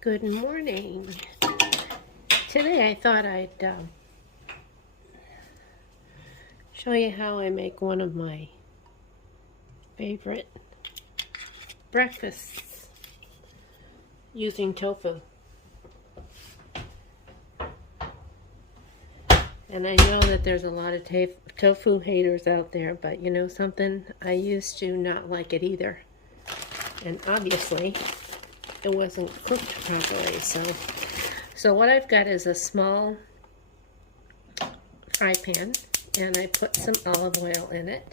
Good morning. Today I thought I'd show you how I make one of my favorite breakfasts using tofu. And I know that there's a lot of tofu haters out there, but you know something? I used to not like it either. And obviously it wasn't cooked properly, so what I've got is a small fry pan, and I put some olive oil in it.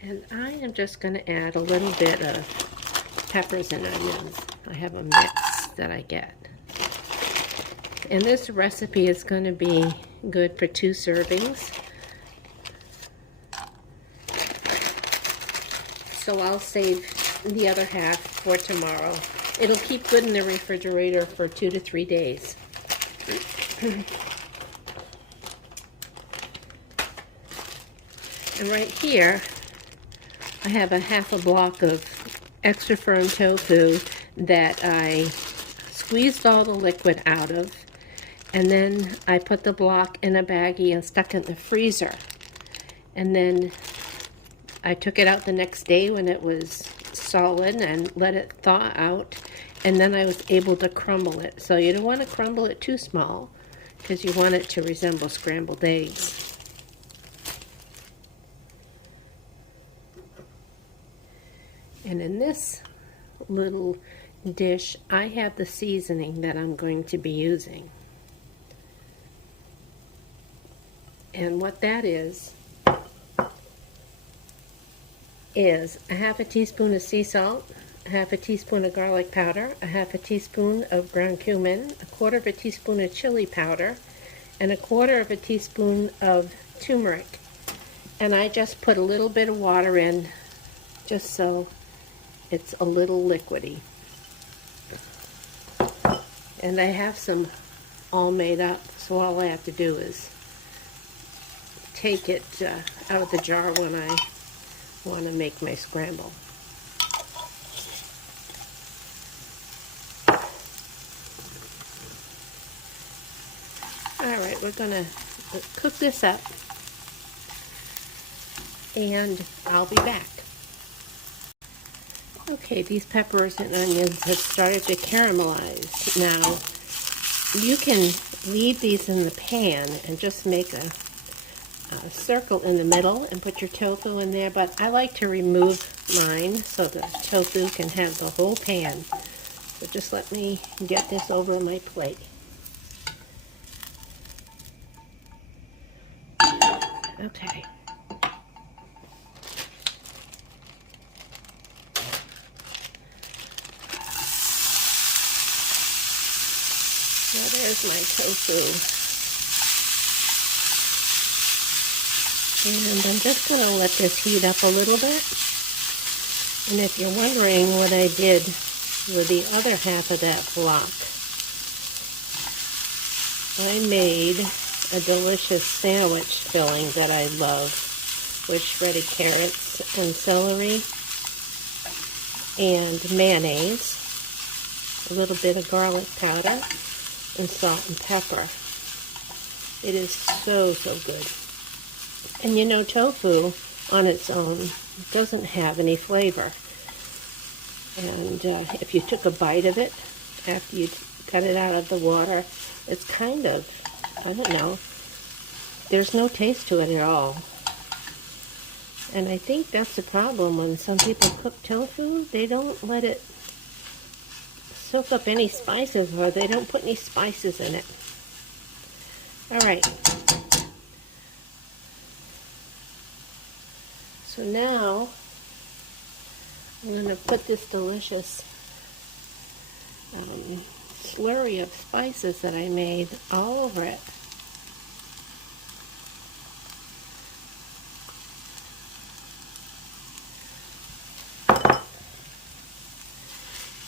And I am just going to add a little bit of peppers and onions. I have a mix that I get. And this recipe is going to be good for 2 servings. So I'll save the other half for tomorrow. It'll keep good in the refrigerator for 2 to 3 days. And right here, I have a half a block of extra firm tofu that I squeezed all the liquid out of, and then I put the block in a baggie and stuck it in the freezer. And then I took it out the next day when it was solid and let it thaw out, and then I was able to crumble it. So you don't want to crumble it too small because you want it to resemble scrambled eggs. And in this little dish, I have the seasoning that I'm going to be using. And what that is a half a teaspoon of sea salt, a half a teaspoon of garlic powder, a half a teaspoon of ground cumin, a quarter of a teaspoon of chili powder, and a quarter of a teaspoon of turmeric. And I just put a little bit of water in just so it's a little liquidy. And I have some all made up, so all I have to do is take it out of the jar when I want to make my scramble. Alright, we're going to cook this up, and I'll be back. Okay, these peppers and onions have started to caramelize. Now, you can leave these in the pan and just make a circle in the middle and put your tofu in there, but I like to remove mine so the tofu can have the whole pan. So just let me get this over my plate. Okay. Now there's my tofu. And I'm just going to let this heat up a little bit. And if you're wondering what I did with the other half of that block, I made a delicious sandwich filling that I love with shredded carrots and celery and mayonnaise, a little bit of garlic powder, and salt and pepper. It is so good. And you know, tofu on its own doesn't have any flavor. And if you took a bite of it after you got it out of the water, it's kind of, I don't know, there's no taste to it at all. And I think that's the problem when some people cook tofu. They don't let it soak up any spices, or they don't put any spices in it. Alright. So now I'm going to put this delicious slurry of spices that I made all over it.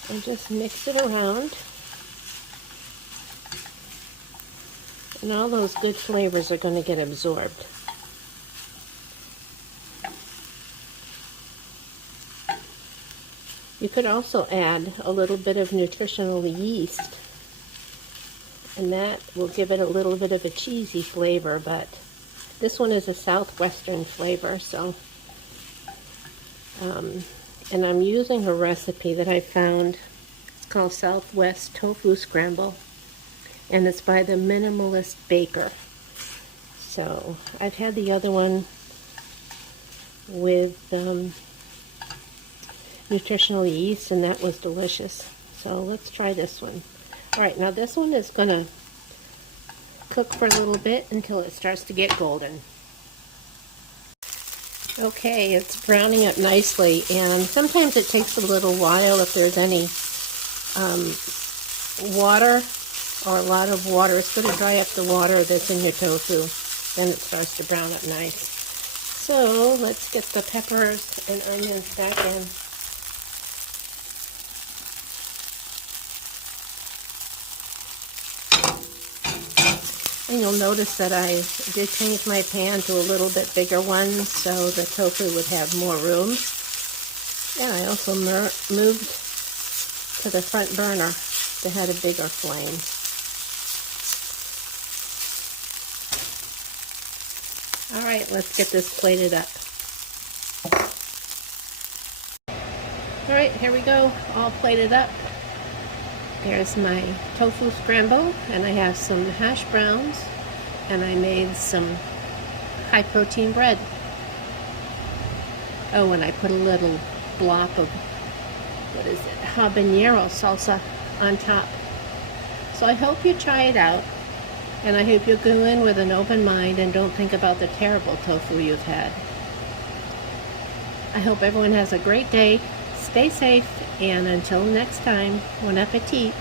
And just mix it around. And all those good flavors are going to get absorbed. You could also add a little bit of nutritional yeast, and that will give it a little bit of a cheesy flavor, but this one is a southwestern flavor, so and I'm using a recipe that I found. It's called Southwest Tofu Scramble, and it's by the Minimalist Baker. So I've had the other one with nutritional yeast, and that was delicious. So let's try this one. All right, now this one is going to cook for a little bit until it starts to get golden. Okay, it's browning up nicely, and sometimes it takes a little while if there's any water or a lot of water. It's going to dry up the water that's in your tofu. Then it starts to brown up nice. So let's get the peppers and onions back in. And you'll notice that I did change my pan to a little bit bigger one so the tofu would have more room. And I also moved to the front burner that had a bigger flame. All right, let's get this plated up. All right, here we go, all plated up. There's my tofu scramble, and I have some hash browns, and I made some high protein bread. Oh, and I put a little blob of, habanero salsa on top. So I hope you try it out, and I hope you go in with an open mind and don't think about the terrible tofu you've had. I hope everyone has a great day. Stay safe, and until next time, bon appetit.